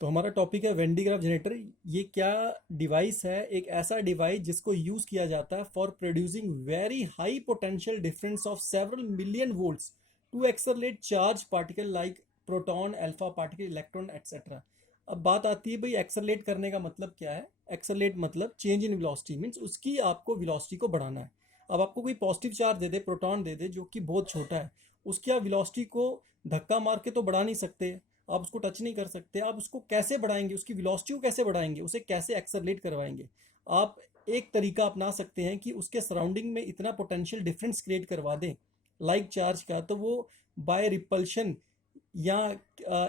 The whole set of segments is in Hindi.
तो हमारा टॉपिक है वेन डी ग्राफ जनरेटर। ये क्या डिवाइस है? एक ऐसा डिवाइस जिसको यूज किया जाता है for producing very high potential difference of several million volts to accelerate charge particle like proton, alpha particle, electron etcetera. अब बात आती है भाई, एक्सरलेट करने का मतलब क्या है? एक्सरलेट मतलब चेंज इन वेलोसिटी, मीन्स उसकी आपको वेलोसिटी को बढ़ाना है। अब आपको कोई पॉजिटिव चार्ज दे दे, प्रोटॉन दे दे जो कि बहुत छोटा है, उसकी आप वेलोसिटी को धक्का मार के तो बढ़ा नहीं सकते, आप उसको टच नहीं कर सकते। आप उसको कैसे बढ़ाएंगे, उसकी वेलोसिटी को कैसे बढ़ाएंगे, उसे कैसे एक्सेलरेट करवाएंगे? आप एक तरीका अपना सकते हैं कि उसके सराउंडिंग में इतना पोटेंशियल डिफरेंस क्रिएट करवा दें लाइक चार्ज का, तो वो बाय रिपल्शन या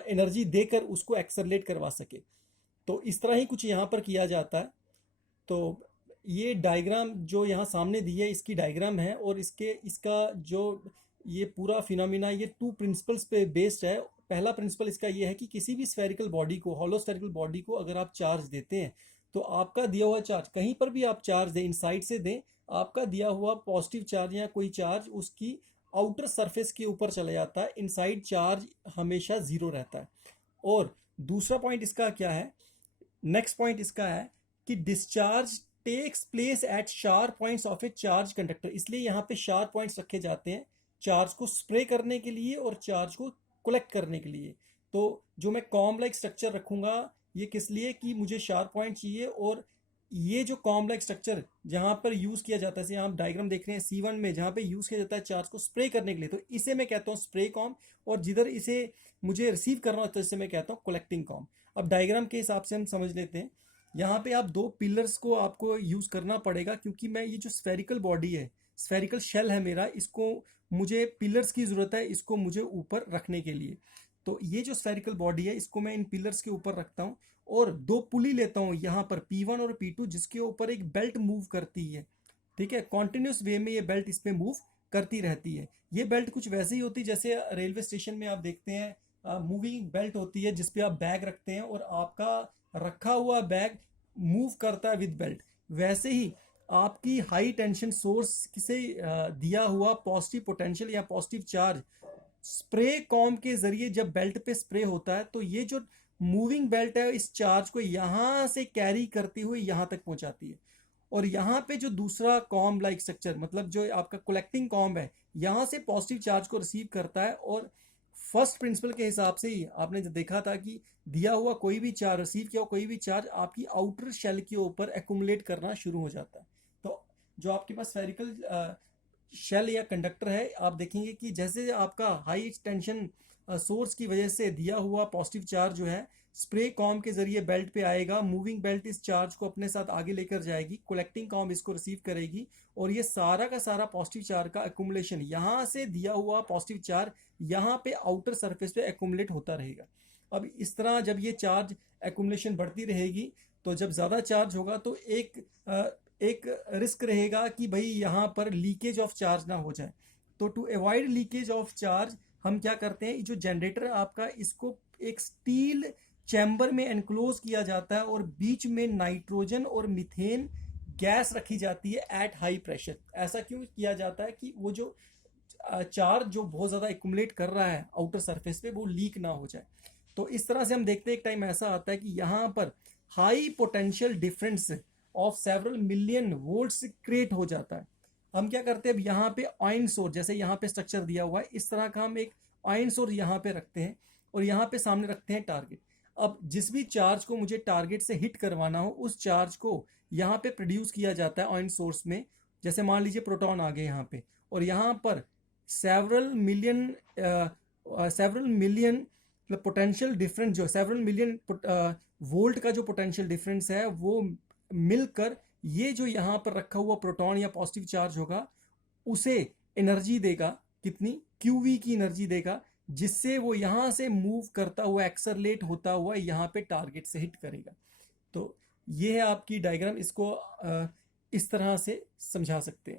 एनर्जी देकर उसको एक्सेलरेट करवा सके। तो इस तरह ही कुछ यहाँ पर किया जाता है। तो ये डायग्राम जो यहाँ सामने दी है, इसकी डायग्राम है, और इसका जो ये पूरा फिनोमिना ये टू प्रिंसिपल्स पे बेस्ड है। पहला प्रिंसिपल इसका ये है कि किसी भी स्फेरिकल बॉडी को, हॉलो स्फेरिकल बॉडी को अगर आप चार्ज देते हैं, तो आपका दिया हुआ चार्ज कहीं पर भी आप चार्ज दें, इनसाइड से दें, आपका दिया हुआ पॉजिटिव चार्ज या कोई चार्ज उसकी आउटर सरफेस के ऊपर चला जाता है, इनसाइड चार्ज हमेशा जीरो रहता है। और दूसरा पॉइंट इसका क्या है, नेक्स्ट पॉइंट इसका है कि discharge takes place at sharp points of a charge conductor. इसलिए यहाँ पे शार्प पॉइंट्स रखे जाते हैं चार्ज को स्प्रे करने के लिए और चार्ज को कलेक्ट करने के लिए। तो जो मैं कॉम लाइक स्ट्रक्चर रखूंगा, ये किस लिए कि मुझे शार्प पॉइंट चाहिए, और ये जो कॉम लाइक स्ट्रक्चर जहां पर यूज किया जाता है, जैसे आप डायग्राम देख रहे हैं C1 में, जहां पे यूज किया जाता है चार्ज को स्प्रे करने के लिए, तो इसे मैं कहता हूँ स्प्रे कॉम। और जिधर इसे मुझे रिसीव करना होता है, इसे मैं कहता हूँ कलेक्टिंग कॉम। अब डायग्राम के हिसाब से हम समझ लेते हैं। यहाँ पे आप दो पिलर्स को आपको यूज करना पड़ेगा, क्योंकि मैं ये जो स्फेरिकल बॉडी है, स्फेरिकल शेल है मेरा, इसको मुझे पिलर्स की जरूरत है, इसको मुझे ऊपर रखने के लिए। तो ये जो स्फेरिकल बॉडी है, इसको मैं इन पिलर्स के ऊपर रखता हूँ, और दो पुली लेता हूँ यहाँ पर P1 और P2, जिसके ऊपर एक बेल्ट मूव करती है। ठीक है, कॉन्टिन्यूस वे में ये बेल्ट इस पे मूव करती रहती है। ये बेल्ट कुछ वैसे ही होती है जैसे रेलवे स्टेशन में आप देखते हैं मूविंग बेल्ट होती है, जिसपे आप बैग रखते हैं और आपका रखा हुआ बैग मूव करता है विद बेल्ट। वैसे ही आपकी हाई टेंशन सोर्स से दिया हुआ पॉजिटिव पोटेंशियल या पॉजिटिव चार्ज स्प्रे कॉम के जरिए जब बेल्ट पे स्प्रे होता है, तो ये जो मूविंग बेल्ट है इस चार्ज को यहां से कैरी करती हुई यहां तक पहुंचाती है। और यहाँ पे जो दूसरा कॉम लाइक स्ट्रक्चर, मतलब जो आपका कलेक्टिंग कॉम है, यहाँ से पॉजिटिव चार्ज को रिसीव करता है। और फर्स्ट प्रिंसिपल के हिसाब से ही आपने जो देखा था कि दिया हुआ कोई भी चार्ज, रिसीव किया हुआ कोई भी चार्ज आपकी आउटर शेल के ऊपर एक्यूमुलेट करना शुरू हो जाता है। तो जो आपके पास स्फेरिकल शेल या कंडक्टर है, आप देखेंगे कि जैसे आपका हाई टेंशन सोर्स की वजह से दिया हुआ पॉजिटिव चार्ज जो है स्प्रे कॉम के जरिए बेल्ट पे आएगा, मूविंग बेल्ट इस चार्ज को अपने साथ आगे लेकर जाएगी, कलेक्टिंग कॉम इसको रिसीव करेगी, और ये सारा का सारा पॉजिटिव चार्ज का एक्यूमुलेशन यहाँ से दिया हुआ पॉजिटिव चार्ज यहाँ पे आउटर सरफेस पे एक्यूमुलेट होता रहेगा। अब इस तरह जब ये चार्ज एक्यूमुलेशन बढ़ती रहेगी, तो जब ज़्यादा चार्ज होगा तो एक रिस्क रहेगा कि भाई यहाँ पर लीकेज ऑफ चार्ज ना हो जाए। तो to avoid leakage of charge हम क्या करते हैं, जो जनरेटर है आपका, इसको एक स्टील चैम्बर में एनक्लोज किया जाता है, और बीच में नाइट्रोजन और मीथेन गैस रखी जाती है एट हाई प्रेशर। ऐसा क्यों किया जाता है कि वो जो चार्ज जो बहुत ज़्यादा एक्यूमुलेट कर रहा है आउटर सरफेस पे, वो लीक ना हो जाए। तो इस तरह से हम देखते हैं एक टाइम ऐसा आता है कि यहाँ पर high potential difference of several million volts create हो जाता है। हम क्या करते हैं, अब यहाँ पे आयन सोर्स, जैसे यहाँ पे स्ट्रक्चर दिया हुआ है, इस तरह का हम एक आयन सोर्स यहाँ पे रखते हैं, और यहाँ पे सामने रखते हैं टारगेट। अब जिस भी चार्ज को मुझे टारगेट से हिट करवाना हो, उस चार्ज को यहाँ पे प्रोड्यूस किया जाता है आयन सोर्स में। जैसे मान लीजिए प्रोटॉन आ गए यहाँ पे, और यहाँ पर सेवरल मिलियन मतलब पोटेंशियल डिफरेंस, जो सेवरल मिलियन वोल्ट का जो पोटेंशियल डिफरेंस है, वो मिलकर ये जो यहाँ पर रखा हुआ प्रोटॉन या पॉजिटिव चार्ज होगा, उसे एनर्जी देगा, कितनी QV की एनर्जी देगा, जिससे वो यहाँ से मूव करता हुआ, एक्सरलेट होता हुआ यहाँ पे टारगेट से हिट करेगा। तो ये है आपकी डायग्राम, इसको इस तरह से समझा सकते हैं।